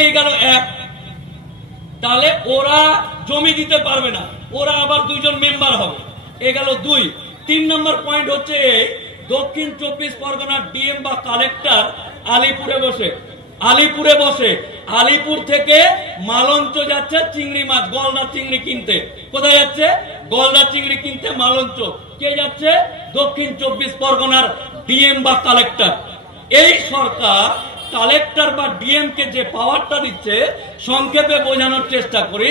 এই গেল এক। তাহলে ওরা জমি দিতে পারবে না, ওরা আবার দুইজন মেম্বার হবে, এ গেল দুই। 3 নম্বর পয়েন্ট হচ্ছে দক্ষিণ 24 পরগনার ডিএম বা কালেক্টর আলিপুরে বসে আলিপুর থেকে মালঞ্চ যাচ্ছে চিংড়ি মাছ, গলদা চিংড়ি কিনতে। কোথায় যাচ্ছে? গলদা চিংড়ি কিনতে মালঞ্চ। কে যাচ্ছে? দক্ষিণ 24 পরগনার ডিএম বা কালেক্টর। এই সরকার কালেক্টর বা ডিএম কে যে পাওয়ারটা দিচ্ছে, সংক্ষেপে বোঝানোর চেষ্টা করি,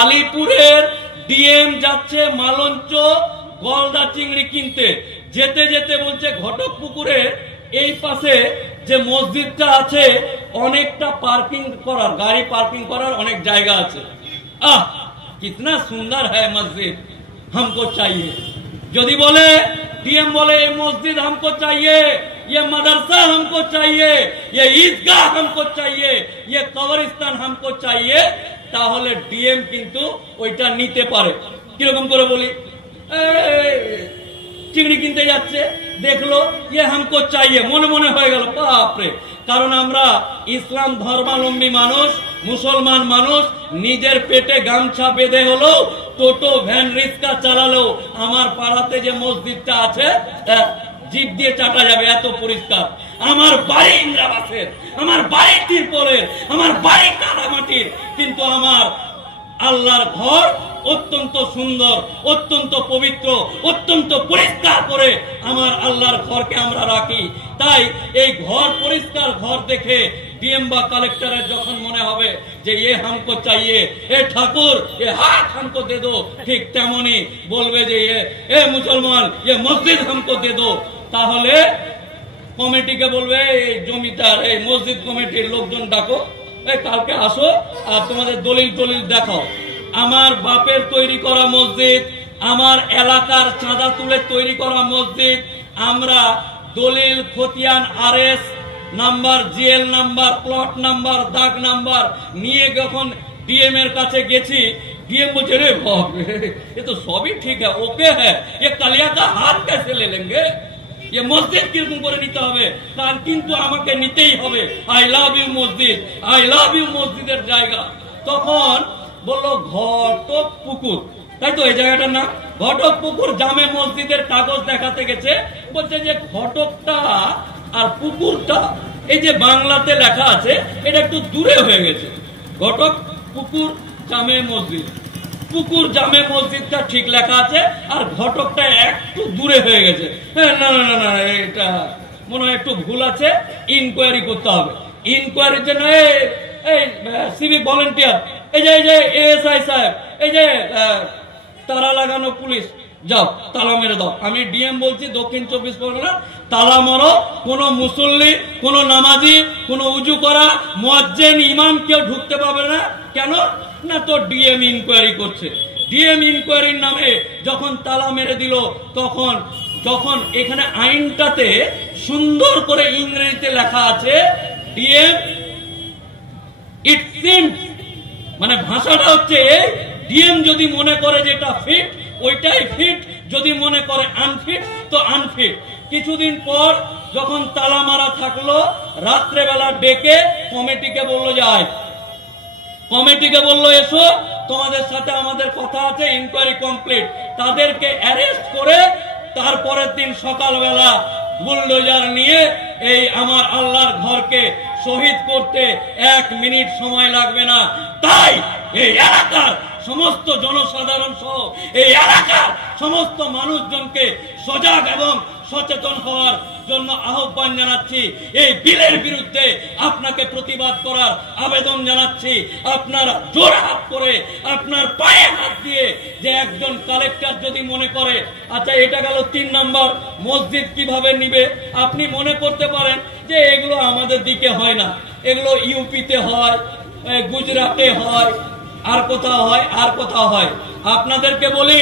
আলিপুরের ডিএম যাচ্ছে মালঞ্চ গলদা চিংড়ি কিনতে। যেতে যেতে বলছে ঘটকপুকুরের এই পাশে যে মসজিদটা আছে অনেকটা পার্কিং করার, গাড়ি পার্কিং করার অনেক জায়গা আছে। আহ কিতনা সুন্দর হ্যায় মসজিদ, हमको चाहिए। যদি বলে ডিএম বলে এই মসজিদ हमको चाहिए, ये मदरसा हमको चाहिए, ये ईदगाह हमको चाहिए, ये कब्रिस्तान हमको चाहिए, তাহলে ডিএম কিন্তু ওইটা নিতে পারে। কিরকম করে বলি, চিংড়ি কিনতে যাচ্ছে, দেখলো ইয়ে হামকো চাইয়ে, মনে মনে হয়ে গেল বাপরে। কারণ আমরা ইসলাম ধর্মাবলম্বী মানুষ, মুসলমান মানুষ, নিজের পেটে গামছা বেঁধে হলো টোটো ভ্যান রিক্সা চালালো, আমার পাড়াতে যে মসজিদটা আছে জিভ দিয়ে চাটা যাবে, এত পরিষ্কার। আমার বাড়ি ইন্দ্রাবাসের, আমার বাড়ি তিরপলের, আমার বাড়ি কাদামাটির, কিন্তু আমার আল্লাহর ঘর অত্যন্ত সুন্দর, অত্যন্ত পবিত্র, অত্যন্ত পরিষ্কার করে আমার আল্লাহর ঘরকে আমরা রাখি। তাই এই ঘর পরিষ্কার ঘর দেখে ডিএম বা কালেক্টরের যখন মনে হবে যে এ হামকো চাইয়ে, এ ঠাকুর এ হাত হামকো দে দো, ঠিক তেমনি বলবে যে এ মুসলমান এ মসজিদ হামকো দে দো। তাহলে কমিটিকে বলবে এই জমিটার এই মসজিদ কমিটির লোকজন ডাকো, কালকে আসো আর তোমাদের দলিল টলিল দেখাও। আমার বাপের তৈরি করা মসজিদ, আমার এলাকার চাঁদা তুলে তৈরি করা মসজিদ, আমরা দলিল খতিয়ান RS number, GL number, plot number, দাগ নাম্বার নিয়ে যখন ডিএম এর কাছে গেছি, ডিএম বলছে রে বাপ ये तो সবই ঠিক है, ओके है, ये कलिया का हाथ कैसे ले लेंगे, ये মসজিদ কিরকম করে নিতে হবে, তার কিন্তু আমাকে নিতেই হবে। আই লাভ ইউ মসজিদ, আই লাভ ইউ মসজিদের জায়গা। তখন বললো ঘটক পুকুর, তাই তো এই জায়গাটার নাম ঘটক পুকুর। জামে মসজিদের কাগজ দেখাতে গেছে, বলছে যে ঘটকটা আর পুকুরটা এই যে বাংলাতে লেখা আছে এটা একটু দূরে হয়ে গেছে। ঘটক পুকুর জামে মসজিদ, পুকুর জামে মসজিদটা ঠিক লেখা আছে আর ঘটকটা একটু দূরে হয়ে গেছে। না না না না, এটা মনে হয় একটু ভুল আছে, ইনকোয়ারি করতে হবে। ইনকোয়ারির জন্য এই সিভিক ভলেন্টিয়ার, এই যে এএসআই সাহেব, এই যে তালা লাগানো পুলিশ, যাও তালা মেরে দাও। আমি ডিএম বলছি দক্ষিণ 24 পরগনা, তালা মারো। কোন মুসল্লি, কোন নামাজি, কোন উজু করা মুয়াজ্জিন, ইমাম কেউ ঢুকতে পারবে না। কেন না, তো ডিএম ইনকোয়ারি করছে। ডিএম ইনকোয়ারির নামে যখন তালা মেরে দিল, তখন এখানে আইনটাতে সুন্দর করে ইংরেজিতে লেখা আছে ডিএম ইট সিমস, মানে ভাষাটা হচ্ছে ডিএম যদি মনে করে যে এটা ফিট ওইটাই ফিট, যদি মনে করে আনফিট তো আনফিট। কিছুদিন পর যখন তালা মারা থাকলো, রাত্রেবেলা ডেকে কমিটিকে বললো যায়, কমিটিকে বললো এসো তোমাদের সাথে আমাদের কথা আছে, ইনকোয়ারি কমপ্লিট। তাদেরকে অ্যারেস্ট করে তারপরের দিন সকালবেলা বুলডোজার নিয়ে এই আমার আল্লাহর ঘরকে শহীদ করতে 1 মিনিট সময় লাগবে না। তাই এই এলাকার সমস্ত জনসাধারণ সহ এই এলাকার সমস্ত মানুষজনকে সজাগ এবং সচেতন হওয়ার জন্য আহ্বান জানাচ্ছি। এই বিলের বিরুদ্ধে আপনাকে প্রতিবাদ করার আবেদন জানাচ্ছি। আপনারা জোর হাত করে, আপনার পায়ে হাত দিয়ে, যে একজন কালেক্টর যদি মনে করে আচ্ছা এটা গেল 3 নম্বর মসজিদ কিভাবে নিবে, আপনি মনে করতে পারেন যে এগুলো আমাদের দিকে হয় না, এগুলো ইউপিতে হয়, গুজরাটে হয়, আর কোথাও হয়, আর কোথাও হয়। আপনাদেরকে বলি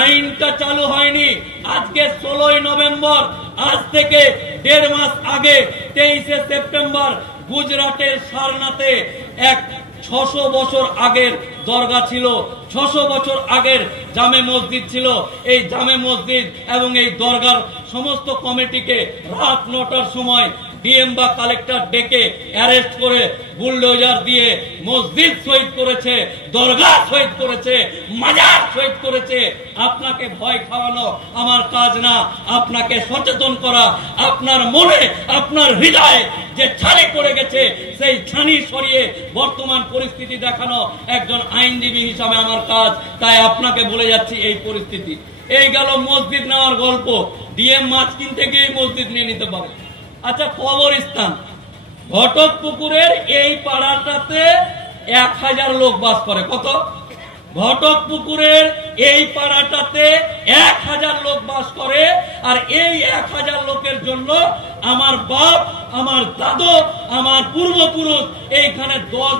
আইনটা চালু হয়নি আজকে 16ই নভেম্বর, আজ থেকে 1.5 মাস আগে 23শে সেপ্টেম্বর গুজরাটের সারনাথে এক 600 বছর আগের দরগা ছিল, 600 বছর আগের জামে মসজিদ ছিল। এই জামে মসজিদ এবং এই দরগার সমস্ত কমিটিকে রাত 9টার সময় ডিএম বা কালেক্টর ডেকে অ্যারেস্ট করে বুলডোজার দিয়ে মসজিদ শহীদ করেছে, দরগা শহীদ করেছে, মাজার শহীদ করেছে। আপনাকে ভয় খাওয়ানো আমার কাজ না, আপনাকে সচেতন করা, আপনার মনে আপনার হৃদয়ে যে ছানি পড়ে গেছে সেই ছানি সরিয়ে বর্তমান পরিস্থিতি দেখানো একজন আইনজীবী হিসাবে আমার কাজ। তাই আপনাকে বলে যাচ্ছি এই পরিস্থিতি। এই গেল মসজিদ নেওয়ার গল্প। ডিএম মাছ কিনতে গিয়ে মসজিদ নিয়ে নিতে পারে। আচ্ছা, কবরস্থান ঘটকপুকুরের এই পাড়াটাতে 1000 লোক বাস করে। কত? ঘটকপুকুরের এই পাড়াটাতে 1000 লোক বাস করে। আর এই 1000 লোকের জন্য আমার বাপ, আমার দাদু, আমার পূর্বপুরুষ এইখানে 10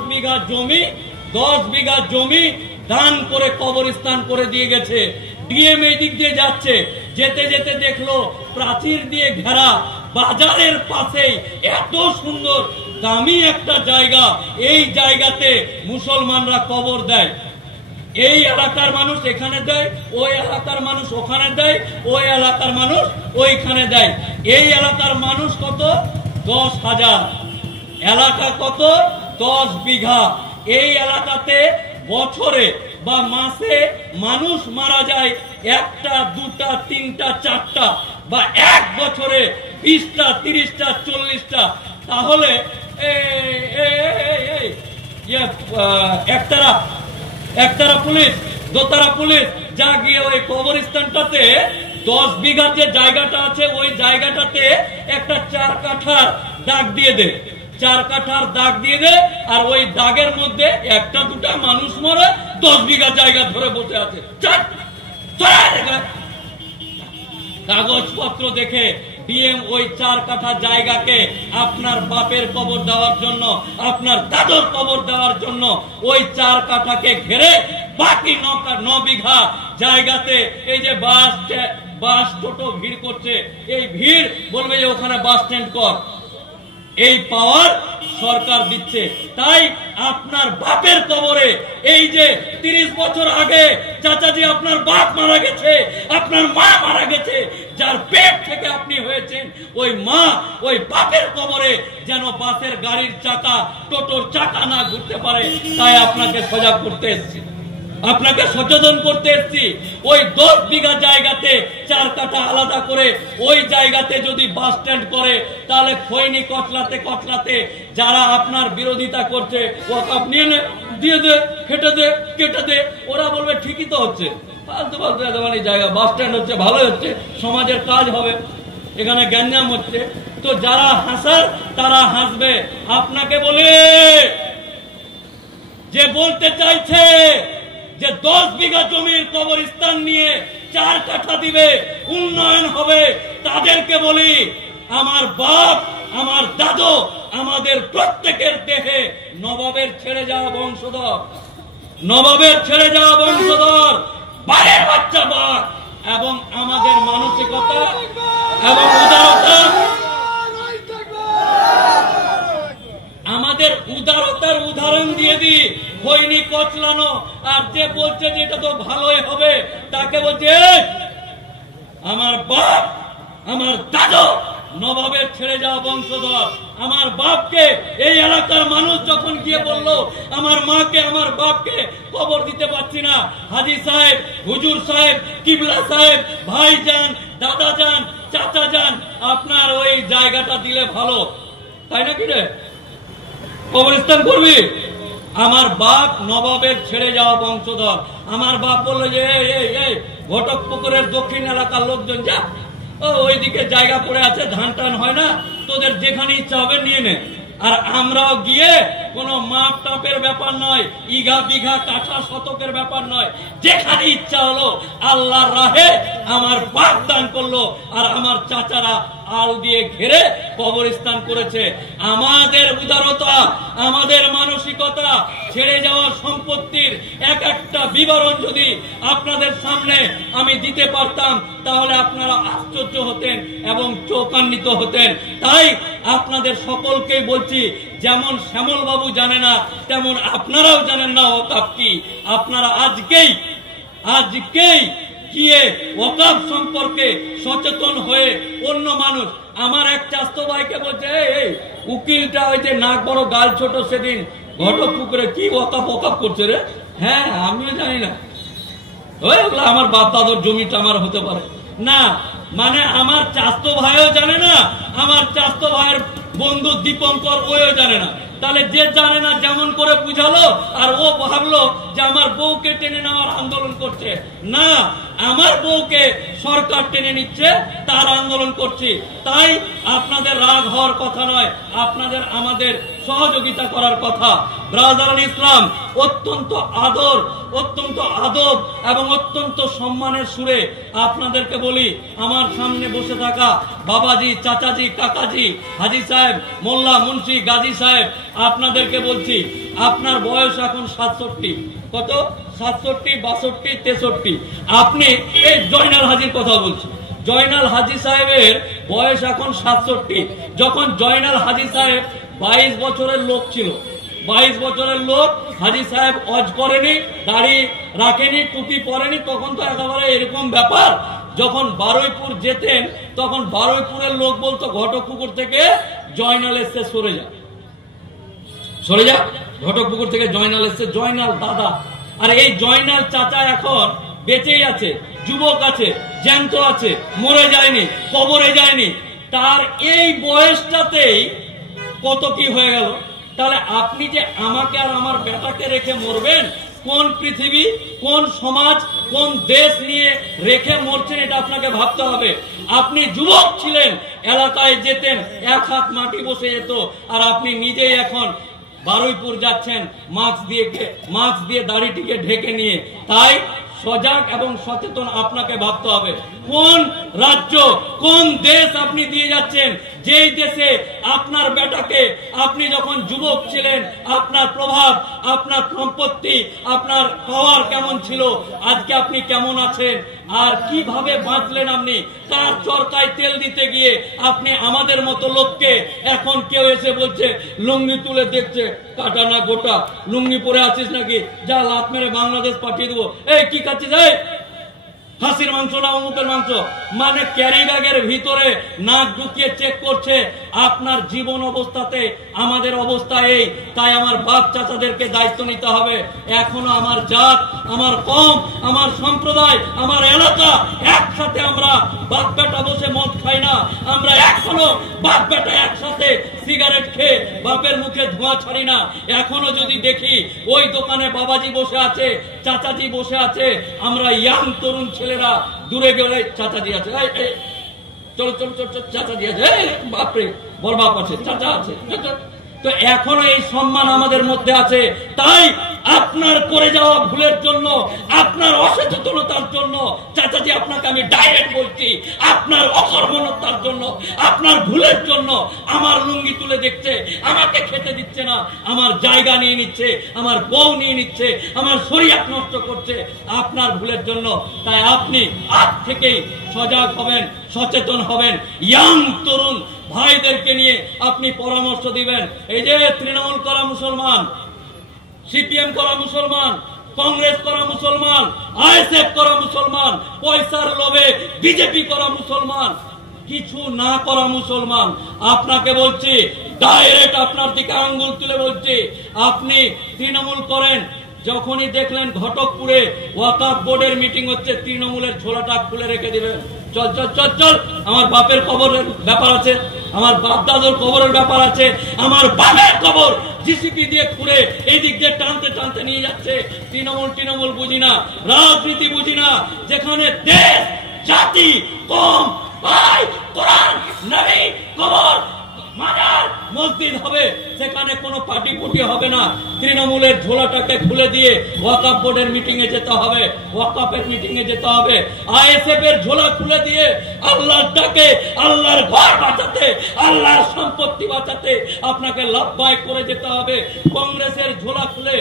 বিঘা জমি দান করে কবরস্থান করে দিয়ে গেছে। ডিএম এই দিক দিয়ে যাচ্ছে, যেতে যেতে দেখলো প্রাচীর দিয়ে ঘেরা বাজারের পাশেই এত সুন্দর দামি একটা জায়গা, এই জায়গাতে মুসলমানরা কবর দেয়। এই এলাকার মানুষ এখানে দেয়, ওই এলাকার মানুষ ওখানে দেয়, ওই এলাকার মানুষ ওইখানে দেয়। এই এলাকার মানুষ কত? 10,000। এলাকা কত? 10 বিঘা। এই এলাকাতে বছরে বা মাসে মানুষ মারা যায় 1টা, 2টা, 3টা, 4টা, বা 1 বছরে 20টা, 30টা, 40টা। তাহলে একতারা পুলিশ, দোতারা পুলিশ যা গিয়ে ওই কবরস্থানটাতে 10 বিঘার যে জায়গাটা আছে ওই জায়গাটাতে একটা 4 কাঠার দাগ দিয়ে দে, 4 কাঠার দাগ দিয়ে দে। আর ওই দাগের মধ্যে 1টা 2টা মানুষ মরে 10 বিঘা জায়গা ধরে বসে আছে। কাগজপত্র দেখে ডিএম ওই 4 কাঠা জায়গাকে আপনার বাপের কবর দেওয়ার জন্য, আপনার দাদুর কবর দেওয়ার জন্য ওই 4 কাঠাকে ঘিরে বাকি 9 বিঘা জায়গাতে এই যে বাস টোটো ভিড় করছে, এই ভিড় বলবে যে ওখানে বাস স্ট্যান্ড কর। এই পাওয়ার সরকার দিচ্ছে। তাই আপনার বাপের কবরে এই যে 30 বছর আগে চাচাজি আপনার বাপ মারা গেছে, আপনার মা মারা গেছে, যার পেট থেকে আপনি হয়েছেন, ওই মা ওই বাপের কবরে যেন বাসের গাড়ির চাকা, টোটোর চাকা না ঘুরতে পারে, তাই আপনাকে সজাগ করতে এসেছি, আপনাকে সচেতন করতে এসেছি। ওই 10 বিঘা জায়গাতে 4 কাঠা আলাদা করে ওই জায়গাতে যদি বাস স্ট্যান্ড করে, তাহলে খৈনি কচলাতে যারা আপনার বিরোধিতা করছে, ওয়াকফ নিয়ে নে, দিয়ে দে, কেটে দে, ওরা বলবে ঠিকই তো হচ্ছে, ফালতু জায়গা, বাস স্ট্যান্ড হচ্ছে, ভালোই হচ্ছে, সমাজের কাজ হবে, এখানে গ্যাঞ্জাম হচ্ছে। তো যারা হাসার তারা হাসবে। আপনাকে বলে যে বলতে চাইছে যে 10 বিঘা জমির কবরস্থান নিয়ে 4 কাঠা দিবে, উন্নয়ন হবে, তাদেরকে বলি আমার বাপ, আমার দাদু, আমাদের প্রত্যেকের দেহে নবাবের ছেড়ে যাওয়া বংশধর, বাড়ির বাচ্চা বাঘ, এবং আমাদের মানসিকতা এবং উদারতা, আমাদের উদারতার উদাহরণ দিয়ে দিই। খৈনি কচলানো আর যে বলছে যে এটা তো ভালোই হবে, তাকে বলছে আমার বাপ, আমার দাদু নবাবের ছেড়ে যাওয়া বংশধর। আমার বাপকে এই এলাকার মানুষ যখন গিয়ে বলল আমার মাকে, আমার বাপকে কবর দিতে পারছি না, হাজি সাহেব, হুজুর সাহেব, কিবলা সাহেব, ভাইজান, দাদা যান, চাচা যান, আপনার ওই জায়গাটা দিলে ভালো, তাই নাকি রে? কবরস্থান করবি? আমার বাপ নবাবের ছেড়ে যাওয়া বংশধর। আমার বাপ বললো যে এই ঘটকপুকুরের দক্ষিণ এলাকার লোকজন যা, ওইদিকে জায়গা পড়ে আছে, ধান টান হয় না, তোদের যেখানে ইচ্ছা হবে নিয়ে নে। আর আমরাও গিয়ে কোন মাপ টাপের ব্যাপার নয়, ইঘা বিঘা কাঠা শতকের ব্যাপার নয়, যেখানে ইচ্ছা হলো আল্লাহর রাহে আমার বাপ দান করলো, আর আমার চাচারা আল দিয়ে ঘিরে কবরস্থান করেছে। আমাদের উদারতা, আমাদের মানসিকতা, ছেড়ে যাওয়া সম্পত্তির এক একটা বিবরণ যদি আপনাদের সামনে আমি দিতে পারতাম, তাহলে আপনারা আশ্চর্য হতেন এবং চৌকান্বিত হতেন। তাই আপনাদের সকলকেই বলছি, যেমন শ্যামল বাবু জানে না, তেমন আপনারাও জানেন না ওয়াকফ কি। আপনারা আজকেই গিয়ে ওয়াকফ সম্পর্কে সচেতন হয়ে অন্য মানুষ আমার এক চাস্তো ভাইকে বলছে, এই উকিলটা ওই যে নাক বড় গাল ছোট সেদিন ঘটক পুকুরে কি ওকাপ ওকাপ করছে রে। হ্যাঁ আমিও জানি না, ওইগুলো আমার বাপ দাদর জমিটা আমার হতে পারে না। মানে আমার চাস্তো ভাইও জানে না, আমার চাস্তো ভাইয়ের বন্ধু দীপঙ্কর ওও জানে না। তাহলে যে জানে না যেমন করে বুঝালো, আর ও ভাবলো যে আমার বউকে টেনে নেওয়ার আন্দোলন করছে। না, আমার বউকে সরকার টেনে নিচ্ছে, তার আন্দোলন করছি। তাই আপনাদের রাগ হওয়ার কথা নয়, আপনাদের আমাদের সহযোগিতা করার কথা। ব্রাদারান ইসলাম, অত্যন্ত আদর, অত্যন্ত আদব এবং অত্যন্ত সম্মানের সুরে আপনাদেরকে বলি, আমার সামনে বসে থাকা বাবাজি, চাচাজি, কাকাজি, হাজি সাহেব, মোল্লা, মুন্সি, গাজী সাহেব, আপনাদেরকে বলছি, আপনার বয়স এখন 67। কত? 67, 62, 63। আপনি এই জয়নাল হাজির কথা বলছি, জয়নাল হাজি সাহেবের বয়স এখন 67। যখন জয়নাল হাজি সাহেব 22 বছরের লোক ছিল, 22 বছরের লোক, হাজি সাহেব অজ করেনি, দাড়ি রাখেনি, টুপি পরেনি, তখন তো একেবারে এরকম ব্যাপার। যখন বারুইপুর যেতেন তখন বারুইপুরের লোক বলতো ঘটকপুকুর থেকে জয়নাল এসছে, সরে যা সরে যা, ঘটকপুকুর থেকে জয়নাল এসছে, জয়নাল দাদা। আর এই জয়নাল চাচা এখন বেঁচেই আছে, যুবক আছে, জ্যান্ত আছে, মরে যায়নি, কবরে যায়নি। তার এই বয়সটাতেই কত কি হয়ে গেল। তাহলে আপনি যে আমাকে আর আমার বেটাকে রেখে মরবেন, কোন পৃথিবী, কোন সমাজ, কোন দেশ নিয়ে রেখে মরছেন, এটা আপনাকে ভাবতে হবে। আপনি যুবক ছিলেন, এলাকায় যেতেন, এক হাত মাটি বসে যেত, আর আপনি নিজেই এখন বারুইপুর যাচ্ছেন মাস্ক দিয়ে দাড়িটিকে ঢেকে নিয়ে। তাই সজাগ এবং সচেতন আপনাকে ভাবতে হবে, কোন রাজ্য, কোন দেশ আপনি দিয়ে যাচ্ছেন। যেই দেশে আপনার বেটাকে আপনি যখন যুবক ছিলেন, আপনার প্রভাব, আপনার সম্পত্তি, আপনার পাওয়ার কেমন ছিল, আজকে আপনি কেমন আছেন, আর কিভাবে বাঁচলেন আপনি, তার চরকায় তেল দিতে গিয়ে আপনি আমাদের মতো লোককে এখন কেউ এসে বলছে লুঙ্গি তুলে দেখছে, কাটা না গোটা, লুঙ্গি পরে আছিস নাকি, যা লাত মেরে বাংলাদেশ পাঠিয়ে দেবো। এই কি খাচ্ছিস, এই খাসির মাংস না অমুকের মাংস, মানে ক্যারি ব্যাগের ভিতরে নাক ঢুকিয়ে চেক করছে। আপনার জীবন অবস্থাতে আমাদের অবস্থা এই। তাই আমার বাপ চাচাদেরকে দায়িত্ব নিতে হবে। এখনো আমার জাত, আমার কম, আমার সম্প্রদায়, আমার এলাকা একসাথে আমরা বাপ বেটা বসে মদ খাই না। আমরা এখনো বাপ বেটা একসাথে সিগারেট খেয়ে বাপের মুখে ধোঁয়া ছাড়ি না। এখনো যদি দেখি ওই দোকানে বাবাজি বসে আছে, চাচাজি বসে আছে, আমরা ইয়াং তরুণ ছেলেরা দূরে গেলে চাচাজি আছে, চলো চলো চলো চাচাজি আছে, বাপরে বড় বাপ আছে, চাচা আছে। তো এখনো এই সম্মান আমাদের মধ্যে আছে। তাই আপনার করে যাওয়া ভুলের জন্য, আপনার অসচেতনতার জন্য, চাচাজি আপনাকে আমি ডাইরেক্ট বলছি, আপনার অকর্মণ্যতার জন্য, আপনার ভুলের জন্য আমার লুঙ্গি তুলে দেখছে, আমাকে খেতে দিচ্ছে না, আমার জায়গা নিয়ে নিচ্ছে, আমার বউ নিয়ে নিচ্ছে, আমার শরীয়ত নষ্ট করছে, আপনার ভুলের জন্য। তাই আপনি আজ থেকেই সজাগ হবেন, সচেতন হবেন। ইয়াং তরুণ ভাইদেরকে নিয়ে আপনি পরামর্শ দিবেন। এই যে তৃণমূল করা মুসলমান, সিপিএম করা মুসলমান, কংগ্রেস করা মুসলমান, আইএসএফ করা মুসলমান, পয়সার লোভে বিজেপি করা মুসলমান, কিছু না করা মুসলমান, আপনাকে বলছি, ডাইরেক্ট আপনার দিকে আঙ্গুল তুলে বলছি, আপনি তৃণমূল করেন। যখনই দেখলেন ঘটকপুরে ওয়াকফ বোর্ডের মিটিং হচ্ছে, তৃণমূলের ঝোলাটা খুলে রেখে দিবেন। চল চল চল চল, আমার বাপের কবরের ব্যাপার আছে, আমার বাপ দাদুর কবরের ব্যাপার আছে, আমার বাপের কবর জিসিপি দিয়ে খুঁড়ে এই দিক দিয়ে টানতে টানতে নিয়ে যাচ্ছে। তৃণমূল বুঝি না, রাজনীতি বুঝি না, যেখানে দেশ, জাতি, কম, ভাই, কোরআন, নবী, কবর, মাজার, মসজিদ হবে, সেখানে কোনো পার্টি পুটি হবে না। তৃণমূলের ঝোলাটাকে খুলে দিয়ে ওয়াকফ বোর্ডের মিটিং এ যেতে হবে, ওয়াকফের মিটিং এ যেতে হবে। আইএসএফ এর ঝোলা খুলে দিয়ে আল্লাহর ডাকে, আল্লাহর ঘর বাঁচাতে, আল্লাহর সম্পত্তি বাঁচাতে আপনাকে লাভবাই করে যেতে হবে। কংগ্রেসের ঝোলা খুলে,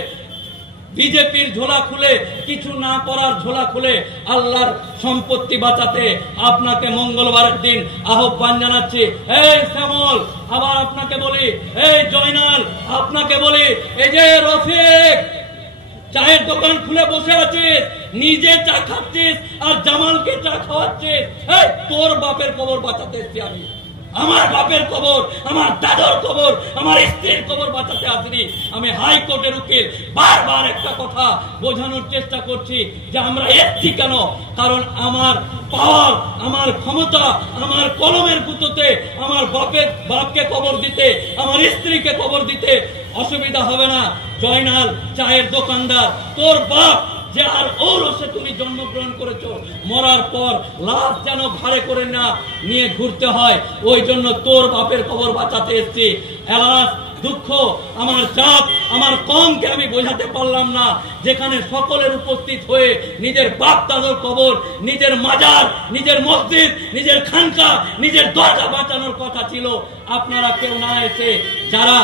বিজেপির ঝোলা খুলে, কিছু না করার ঝোলা খুলে আল্লাহর সম্পত্তি বাঁচাতে আপনাকে মঙ্গলবারের দিন আহ্বান জানাচ্ছি। এই শ্যামল, আবার আপনাকে বলি, এই জয়নাল, আপনাকে বলি, এই যে রফিক, চায়ের দোকান খুলে বসে আছিস, নিজে চা খাচ্ছিস আর জামালকে চা খাওয়াচ্ছিস, এই তোর বাপের কবর বাঁচাতে এসছি আমি। আমার বাপের কবর, আমার দাদার কবর, আমার স্ত্রীর কবর বাঁচাতে আসিনি। আমি হাইকোর্টের উকিল, বারবার একটা কথা বোঝানোর চেষ্টা করছি যে আমরা এসছি কেন, কারণ আমার পাওয়ার, আমার ক্ষমতা, আমার কলমের গুঁতোতে আমার বাপকে কবর দিতে, আমার স্ত্রীকে কবর দিতে অসুবিধা হবে না। জয়নাল চায়ের দোকানদার, তোর বাপ যে আর ওরসে তুমি জন্মগ্রহণ করেছো, মরার পর লাশ যেন ঘাড়ে করে না নিয়ে ঘুরতে হয়, ওই জন্য তোর বাপের কবর বাঁচাতে এসছি। এলাস দুঃখ আমার জাত, আমার কমকে আমি বোঝাতে পারলাম না, যেখানে সকলের উপস্থিত হয়ে নিজের বাপ দাদার কবর, নিজের মাজার, নিজের মসজিদ, নিজের খানকা, নিজের দরজা বাঁচানোর কথা ছিল, আপনারা কেউ না এসে যারা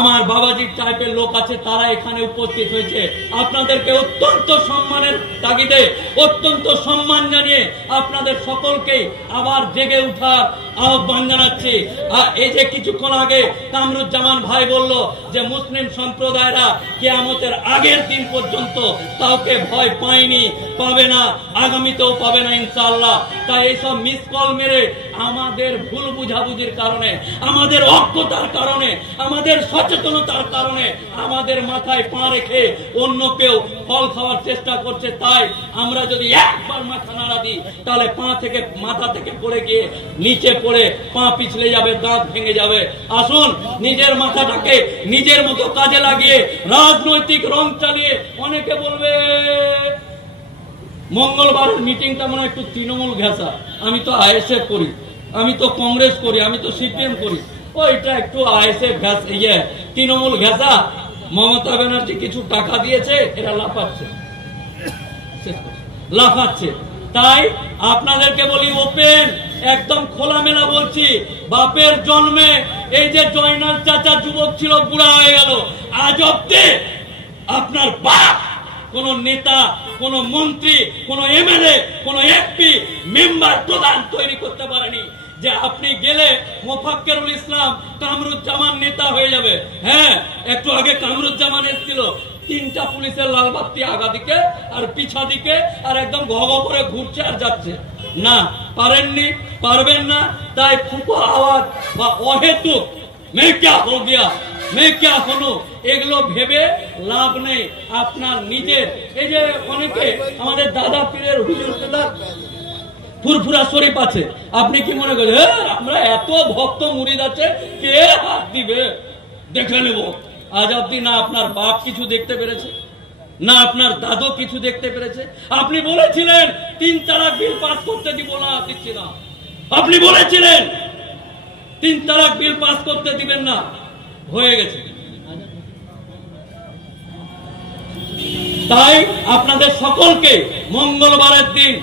আমার বাবাজির টাইপের লোক আছে তারা এখানে উপস্থিত হয়েছে। আপনাদেরকে অত্যন্ত সম্মানের তাগিদে, অত্যন্ত সম্মান জানিয়ে আপনাদের সকলকে আবার জেগে উঠার আহ্বান জানাচ্ছি। আর এই যে কিছুক্ষণ আগে কামরুজ্জামান ভাই বলল যে মুসলিম সম্প্রদায়রা কিয়ামতের আগের দিন পর্যন্ত কাউকে ভয় পায়নি, পাবে না, আগামীতেও পাবে না ইনশাআল্লাহ। তাই এইসব মিস কল মেরে আমাদের ভুল বুঝাবুঝির কারণে, আমাদের অজ্ঞতার কারণে, আমাদের সচেতনতার কারণে আমাদের মাথায় পা রেখে অন্য কেউ ফল খাওয়ার চেষ্টা করছে। তাই আমরা যদি একবার মাথা নাড়া দিই তাহলে মাথা থেকে পড়ে গিয়ে নিচে পড়ে পা পিছলে যাবে, দাঁত ভেঙে যাবে। আসুন নিজের মাথাটাকে নিজের মতো কাজে লাগিয়ে রাজনৈতিক রং চালিয়ে, অনেকে বলবে মঙ্গলবারের মিটিংটা মনে হয় একটু তৃণমূল ঘেঁষা, আমি তো আইএসএফ করি, আমি তো কংগ্রেস করি, আমি তো সিপিএম করি, ওইটা একটু আইএসএফ তৃণমূল ঘেঁষা। মমতা ব্যানার্জি কিছু টাকা দিয়েছে, এরা লাফাচ্ছে। তাই আপনাদেরকে বলি, ওপেন একদম খোলামেলা বলছি, বাপের জন্মে এই যে জয়নাল চাচা যুবক ছিল, বুড়া হয়ে গেল, আজ অব্দি আপনার বাপ কোন নেতা, কোন মন্ত্রী, কোন এমএলএ, কোন এমপি, মেম্বার, প্রধান তৈরি করতে পারেনি যে আপনি গেলে মোফাক্কেরুল ইসলাম কামরুজ্জামান নেতা হয়ে যাবে। হ্যাঁ, একটু আগে কামরুজ্জামান এসেছিল, 3টা পুলিশের লাল বাতি আগা দিকে আর পিছা দিকে, আর একদম ঘগ করে ঘুরছে আর যাচ্ছে। না, পারেননি, পারবেন না। তাই ফুকো আওয়াজ বা অহেতুক মে ক্যা হো গিয়া, মে ক্যা হলো, এগুলো ভেবে লাভ নেই। আপনার নিজের, এই যে অনেকে আমাদের দাদা পীরের হুজুর ফুরফুরা শরীফ আছে, আপনি কি মনে করেন আমরা এত ভক্ত মুরিদ আছে, কে হাত দিবে, দেখে নেব? আজ অব্দি না আপনার বাপ কিছু দেখতে পেরেছে, না আপনার দাদু কিছু দেখতে পেরেছে। আপনি বলেছিলেন 3 তালাক বিল পাস করতে দিব না, দিচ্ছি না। আপনি বলেছিলেন 3 তালাক বিল পাস করতে দিবেন না, হয়ে গেছে। তাই আপনাদের সকলকে মঙ্গলবারের দিন